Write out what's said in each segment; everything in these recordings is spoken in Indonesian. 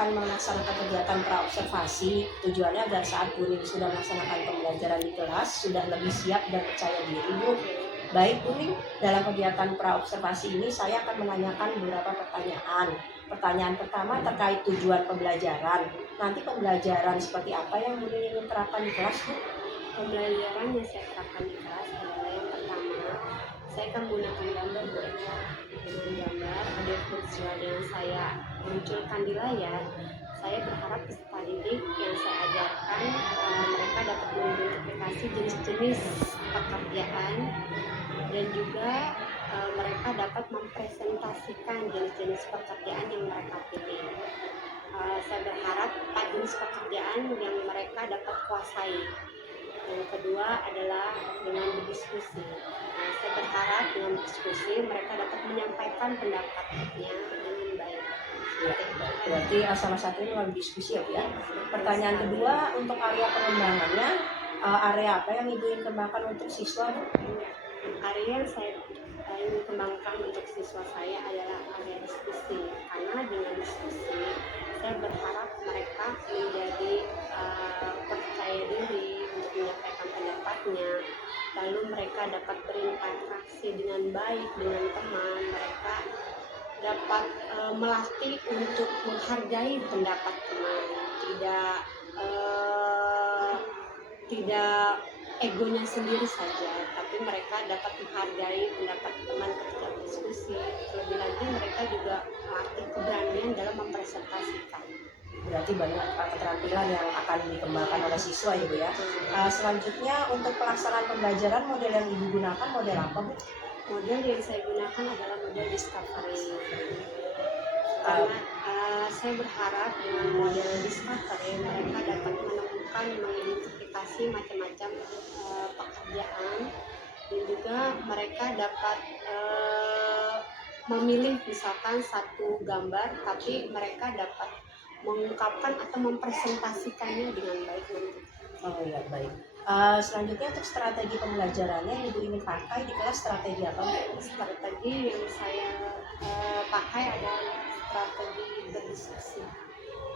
akan melaksanakan kegiatan praobservasi. Tujuannya agar saat Bu Ning sudah melaksanakan pembelajaran di kelas sudah lebih siap dan percaya diri, Bu. Baik Bu Ning, dalam kegiatan praobservasi ini saya akan menanyakan beberapa pertanyaan. Pertanyaan pertama terkait tujuan pembelajaran. Nanti pembelajaran seperti apa yang Bu Ning ingin terapkan di kelas, Bu? Pembelajaran yang saya terapkan di kelas adalah yang pertama, saya akan menggunakan gambar Bu. Dengan gambar audio visual yang saya munculkan di layar, saya berharap peserta didik yang saya ajarkan mereka dapat mengidentifikasi jenis-jenis pekerjaan dan juga mereka dapat mempresentasikan jenis-jenis pekerjaan yang mereka pilih. Saya berharap 4 jenis pekerjaan yang mereka dapat kuasai. Yang kedua adalah dengan berdiskusi. Saya berharap dengan berdiskusi mereka dapat menyampaikan pendapatnya dengan baik. Ya, berarti salah satunya melalui diskusi ya Bu ya. Pertanyaan kedua, untuk area pengembangannya, area apa yang Ibu ingin kembangkan untuk siswa, Bu? Area yang saya ingin kembangkan untuk siswa saya adalah area diskusi, karena dengan diskusi saya berharap mereka menjadi percaya diri untuk menyampaikan pendapatnya, lalu mereka dapat berinteraksi dengan baik dengan teman, mereka dapat melatih untuk menghargai pendapat teman, tidak egonya sendiri saja, tapi mereka dapat menghargai pendapat teman ketika berdiskusi. Lebih lagi mereka juga melatih keberanian dalam mempresentasikan. Berarti banyak keterampilan yang akan dikembangkan oleh siswa ya Bu ya. Selanjutnya untuk pelaksanaan pembelajaran, model yang Ibu gunakan model apa Bu? Model yang saya gunakan adalah model discovery. Karena saya berharap dengan model discovery mereka dapat menemukan, mengidentifikasi macam-macam pekerjaan, dan juga mereka dapat memilih misalkan satu gambar, tapi mereka dapat mengungkapkan atau mempresentasikannya dengan baik nanti. Oh ya, baik. Selanjutnya untuk strategi pembelajarannya yang Ibu ingin pakai di kelas, strategi apa Bu? Strategi yang saya pakai adalah strategi berdiskusi,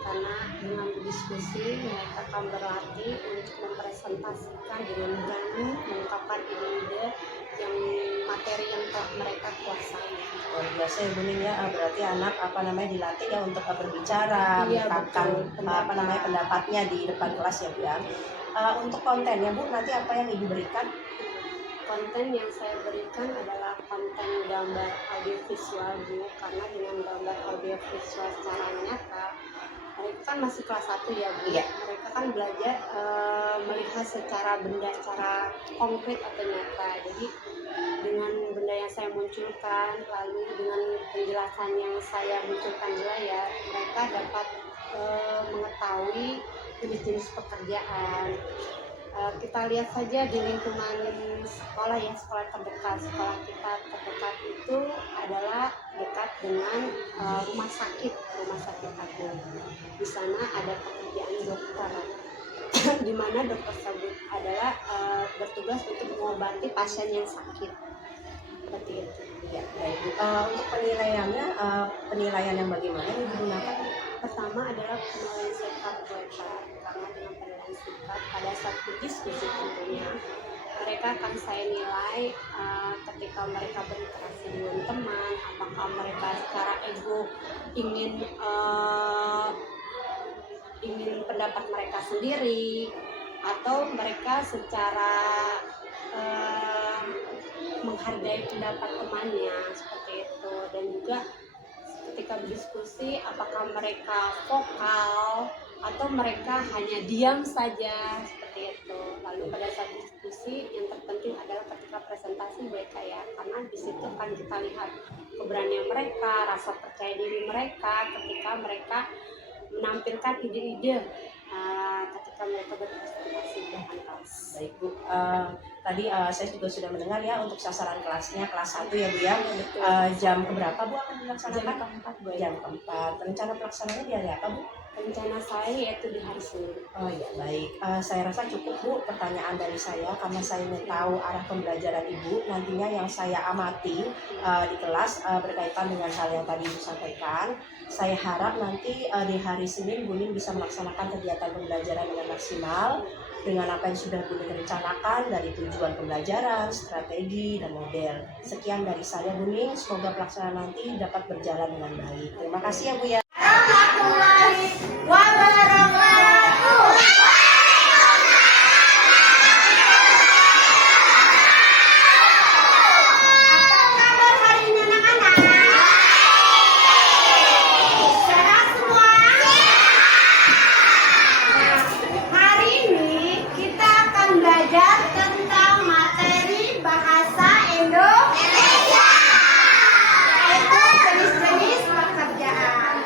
karena dengan berdiskusi mereka akan berlatih untuk mempresentasikan dengan berani mengungkapkan ide-ide yang materi yang telah mereka kuasai. Luar biasa ya Bu Ning ya, berarti anak dilatih ya untuk berbicara, mengungkapkan pendapatnya di depan kelas ya Bu ya. Untuk kontennya Bu, nanti apa yang Ibu berikan? Konten yang saya berikan adalah konten gambar audiovisual Bu, karena dengan gambar audiovisual secara nyata mereka kan masih kelas 1 ya Bu. Iya. Mereka kan belajar melihat secara benda secara konkret atau nyata. Jadi dengan benda yang saya munculkan, lalu dengan penjelasan yang saya munculkan di layar, mereka dapat mengetahui jenis-jenis pekerjaan. Kita lihat saja di lingkungan sekolah ya, sekolah terdekat. Sekolah kita terdekat itu adalah dekat dengan rumah sakit agung. Di sana ada pekerjaan dokter, di mana dokter tersebut adalah bertugas untuk mengobati pasien yang sakit. Seperti itu. Ya, baik. Untuk penilaiannya, penilaian yang bagaimana yang digunakan? Pertama adalah penilaian sikap mereka, karena dengan penilaian sikap pada saat berdiskusi tentunya mereka akan saya nilai ketika mereka berinteraksi dengan teman, apakah mereka secara ego ingin pendapat mereka sendiri, atau mereka secara menghargai pendapat temannya, seperti itu. Dan juga ketika berdiskusi apakah mereka vokal atau mereka hanya diam saja, seperti itu. Lalu pada saat diskusi yang terpenting adalah ketika presentasi mereka ya, karena di situ kan kita lihat keberanian mereka, rasa percaya diri mereka ketika mereka menampilkan ide-ide ketika mereka berpresentasi di depan kelas. Baik Bu, tadi saya juga sudah mendengar ya untuk sasaran kelasnya kelas 1 ya Bu ya. Jam keberapa Bu akan dilaksanakan? Jam keempat Bu. Jam keempat. Rencana pelaksanaannya di hari apa Bu? Rencana saya yaitu di hari Senin. Oh ya, baik. Saya rasa cukup Bu pertanyaan dari saya karena saya ingin tahu arah pembelajaran Ibu. Nantinya yang saya amati di kelas berkaitan dengan hal yang tadi Ibu sampaikan. Saya harap nanti di hari Senin Bu Ning bisa melaksanakan kegiatan pembelajaran dengan maksimal dengan apa yang sudah Bu Ning rencanakan dari tujuan pembelajaran, strategi, dan model. Sekian dari saya Bu Ning, semoga pelaksanaan nanti dapat berjalan dengan baik. Terima kasih ya Bu ya. Hari ini kita akan belajar tentang materi bahasa Indonesia, yaitu jenis-jenis pekerjaan.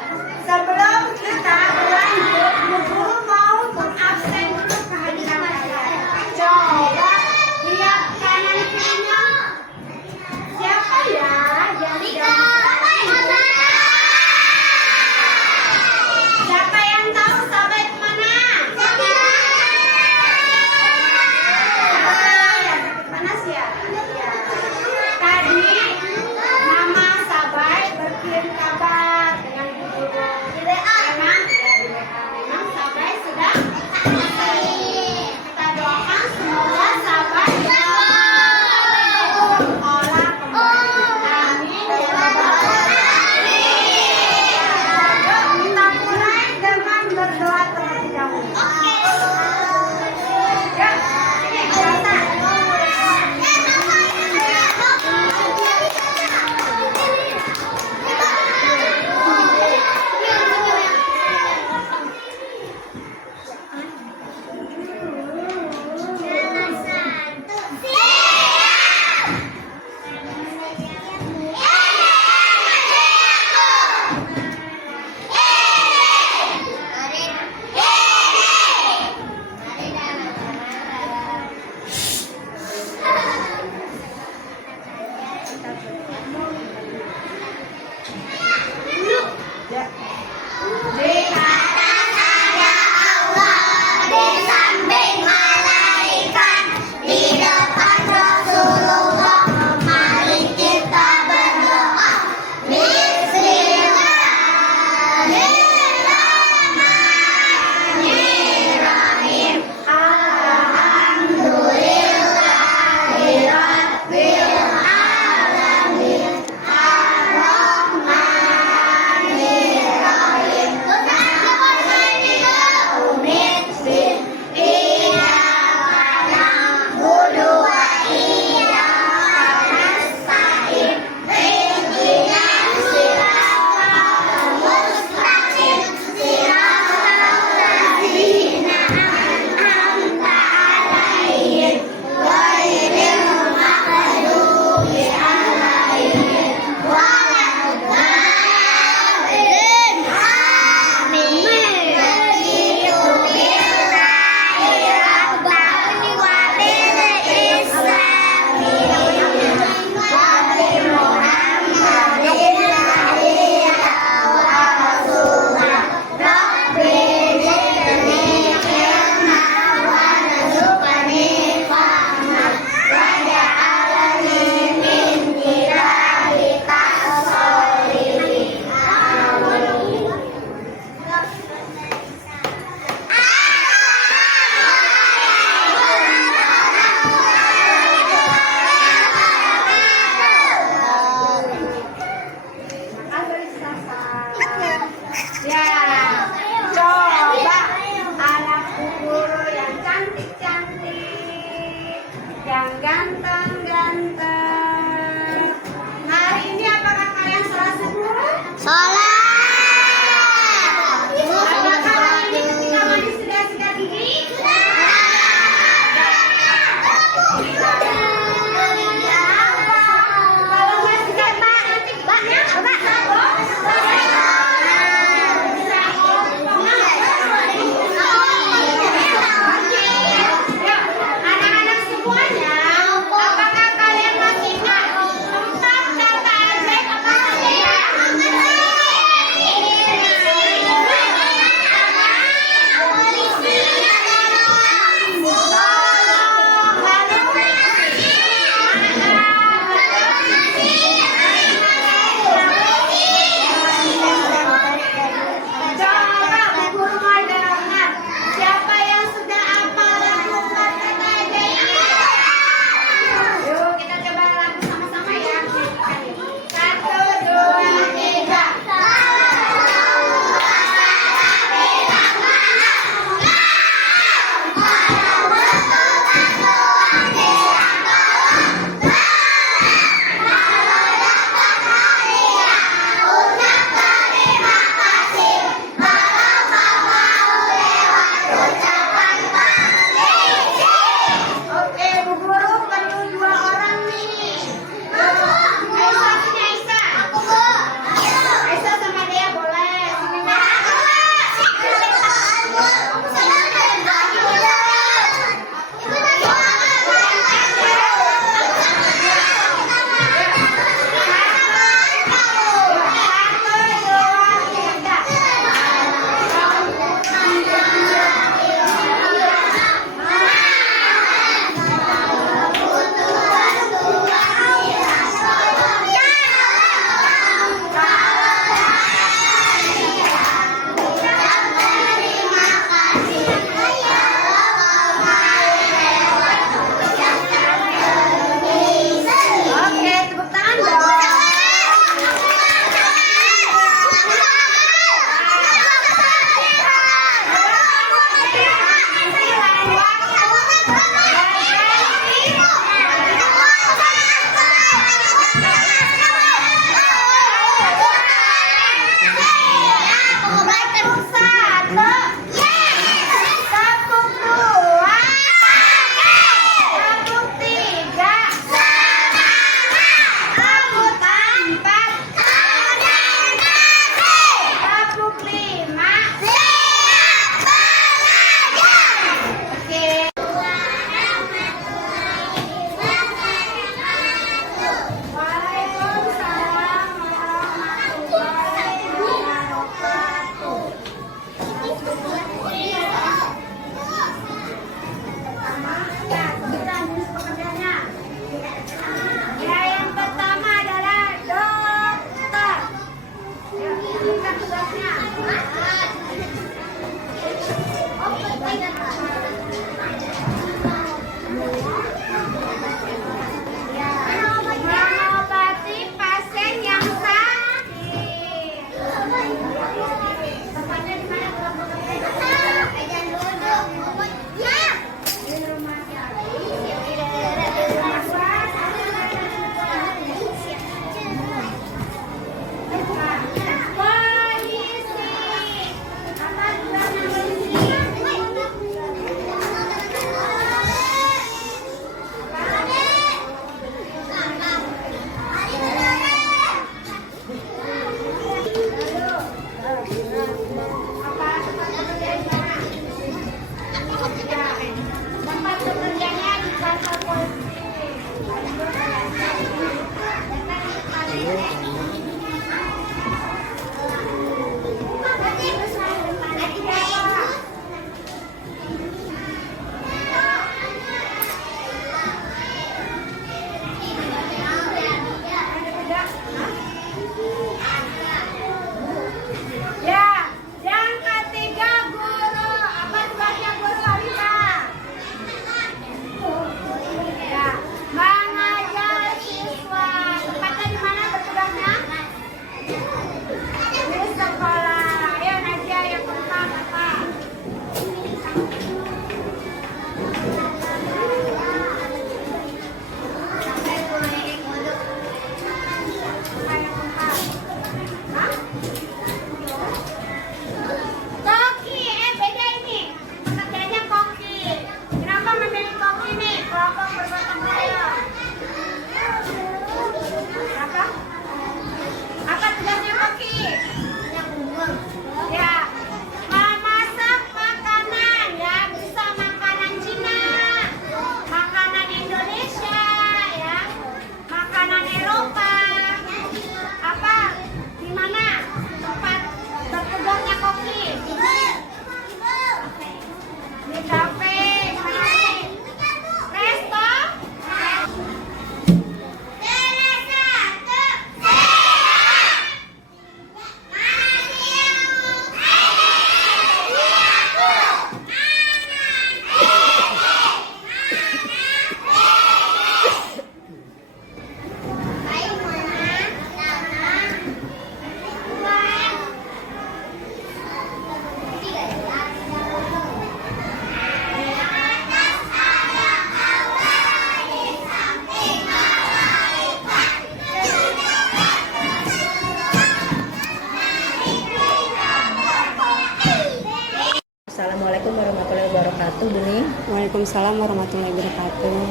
Assalamualaikum warahmatullahi wabarakatuh, Bu Ning. Waalaikumsalam warahmatullahi wabarakatuh.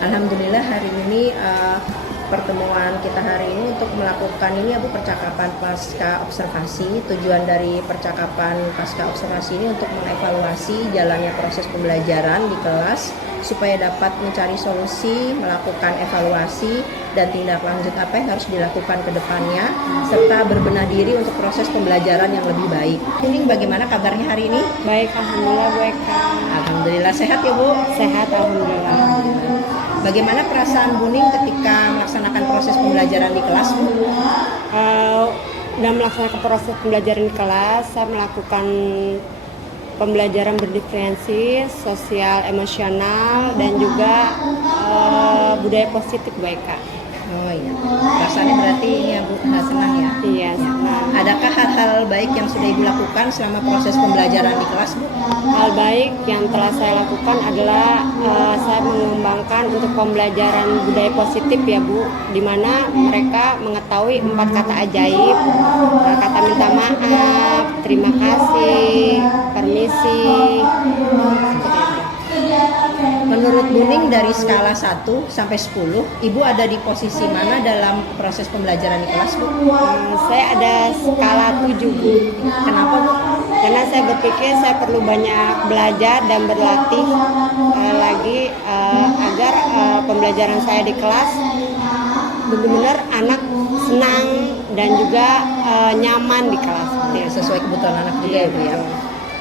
Alhamdulillah hari ini pertemuan kita hari ini untuk melakukan ini Bu, percakapan pasca observasi. Tujuan dari percakapan pasca observasi ini untuk mengevaluasi jalannya proses pembelajaran di kelas supaya dapat mencari solusi, melakukan evaluasi dan tindak lanjut apa yang harus dilakukan ke depannya serta berbenah diri untuk proses pembelajaran yang lebih baik. Ini bagaimana kabarnya hari ini? Baik, alhamdulillah Bu Eka. Alhamdulillah sehat ya Bu. Sehat alhamdulillah. Bagaimana perasaan Bu Ning ketika melaksanakan proses pembelajaran di kelas, Bu? Dalam melaksanakan proses pembelajaran di kelas, saya melakukan pembelajaran berdiferensi, sosial, emosional, dan juga budaya positif Bu Eka. Oh iya, perasaannya berarti ini ya Bu, senang ya? Iya, senang. Adakah hal-hal baik yang sudah Ibu lakukan selama proses pembelajaran di kelas, Bu? Hal baik yang telah saya lakukan adalah saya mengembangkan untuk pembelajaran budaya positif ya Bu, di mana mereka mengetahui 4 kata ajaib, kata minta maaf, terima kasih, permisi, seperti itu. Menurut Bu Ning dari skala 1 sampai 10, Ibu ada di posisi mana dalam proses pembelajaran di kelas, Bu? Saya ada skala 7 Bu. Kenapa, Bu? Karena saya berpikir saya perlu banyak belajar dan berlatih lagi agar pembelajaran saya di kelas benar-benar anak senang dan juga nyaman di kelas. Ya, sesuai kebutuhan anak juga ya Bu ya.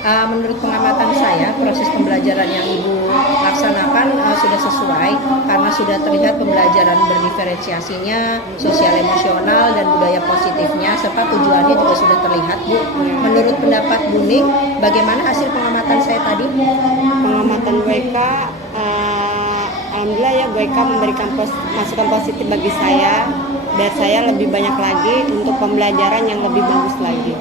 Menurut pengamatan saya, proses pembelajaran yang Ibu laksanakan sudah sesuai karena sudah terlihat pembelajaran berdiferensiasinya, sosial emosional dan budaya positifnya serta tujuannya juga sudah terlihat, Bu. Menurut pendapat Bu Ning, bagaimana hasil pengamatan saya tadi? Pengamatan WK, alhamdulillah ya WK memberikan masukan positif bagi saya dan saya lebih banyak lagi untuk pembelajaran yang lebih bagus lagi.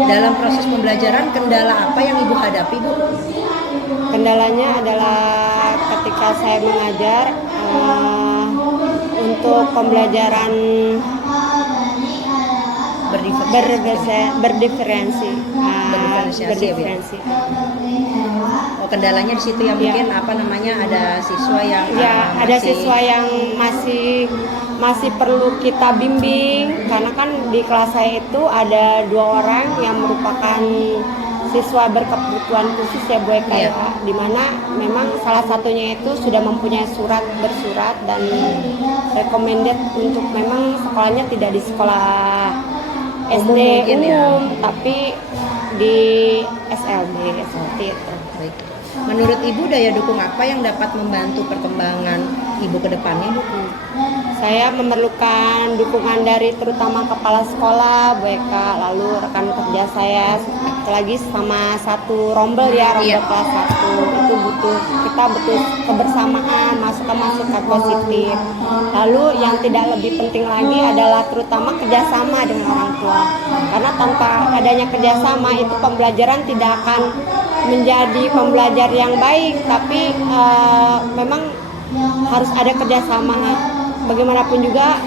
Dalam proses pembelajaran, kendala apa yang Ibu hadapi, Bu? Kendalanya adalah ketika saya mengajar untuk pembelajaran berdiferensi. Berdiferensi. Oh, kendalanya di situ ya mungkin ada siswa yang ada siswa yang masih perlu kita bimbing karena kan di kelas saya itu ada 2 orang yang merupakan siswa berkebutuhan khusus ya Bu Eka ya, di mana memang salah satunya itu sudah mempunyai bersurat dan recommended untuk memang sekolahnya tidak di sekolah SD umum tapi di SLB seperti itu. Baik. Menurut Ibu daya dukung apa yang dapat membantu perkembangan Ibu ke depannya, Bu? Saya memerlukan dukungan dari terutama kepala sekolah, Bu Eka, lalu rekan kerja saya, lagi sama satu rombel kelas 1 itu kita butuh kebersamaan, masukan positif. Lalu yang tidak lebih penting lagi adalah terutama kerjasama dengan orang tua, karena tanpa adanya kerjasama itu pembelajaran tidak akan menjadi pembelajar yang baik, tapi memang harus ada kerjasama. Bagaimanapun juga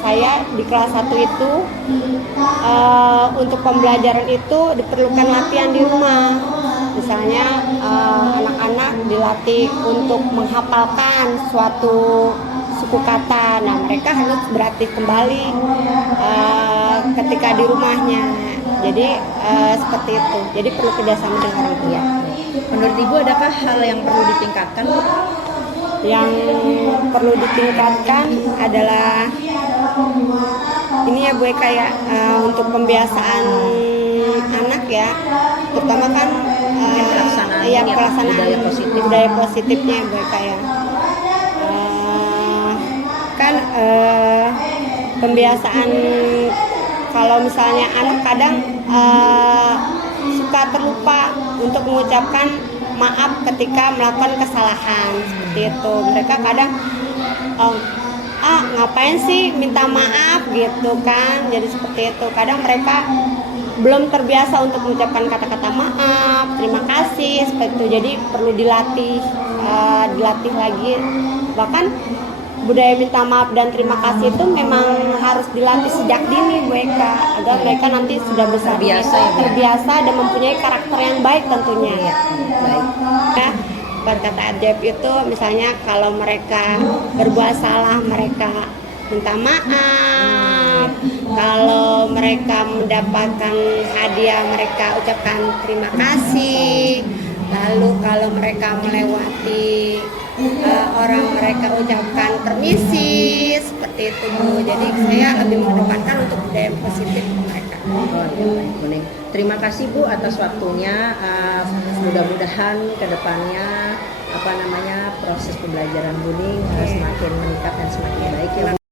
saya di kelas 1 itu untuk pembelajaran itu diperlukan latihan di rumah. Misalnya anak-anak dilatih untuk menghafalkan suatu suku kata. Nah, mereka harus berlatih kembali ketika di rumahnya. Jadi seperti itu. Jadi perlu kerjasama dengan orang tua. Menurut Ibu adakah hal yang perlu ditingkatkan, Bu? Yang perlu ditingkatkan adalah ini ya Bu Eka ya, untuk pembiasaan anak ya, terutama kan pelaksanaan budaya positifnya Bu Eka ya. Pembiasaan kalau misalnya anak kadang suka terlupa untuk mengucapkan maaf ketika melakukan kesalahan seperti itu. Mereka kadang ngapain sih minta maaf gitu kan, jadi seperti itu. Kadang mereka belum terbiasa untuk mengucapkan kata-kata maaf, terima kasih seperti itu. Jadi perlu dilatih lagi. Bahkan budaya minta maaf dan terima kasih itu memang harus dilatih sejak dini Bu Eka, agar mereka nanti sudah besar Terbiasa ya, Bu? terbiasa dan mempunyai karakter yang baik tentunya. Iya, baik. Ya, kata ajaib itu misalnya kalau mereka berbuat salah mereka minta maaf, kalau mereka mendapatkan hadiah mereka ucapkan terima kasih, lalu kalau mereka melewati orang mereka ucapkan permisi, seperti itu Bu. Jadi saya lebih mengedepankan untuk budaya yang positif ke mereka. Oh, ya, baik, Bu Ning. Terima kasih Bu atas waktunya. Mudah-mudahan kedepannya proses pembelajaran Bu Ning semakin meningkat dan semakin baik ya Bu.